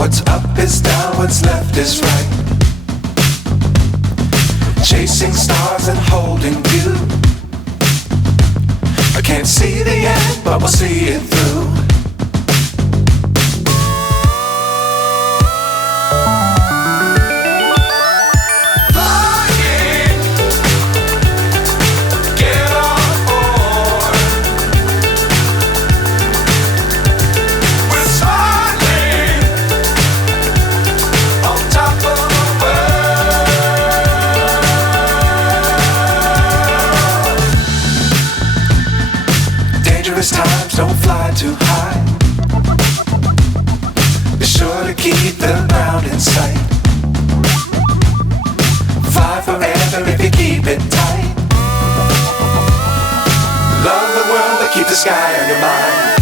What's up is down, what's left is right. Chasing stars and holding you. I can't see the end, but we'll see it through. Times don't fly too high. Be sure to keep the ground in sight. Fly forever if you keep it tight. Love the world but keep the sky on your mind.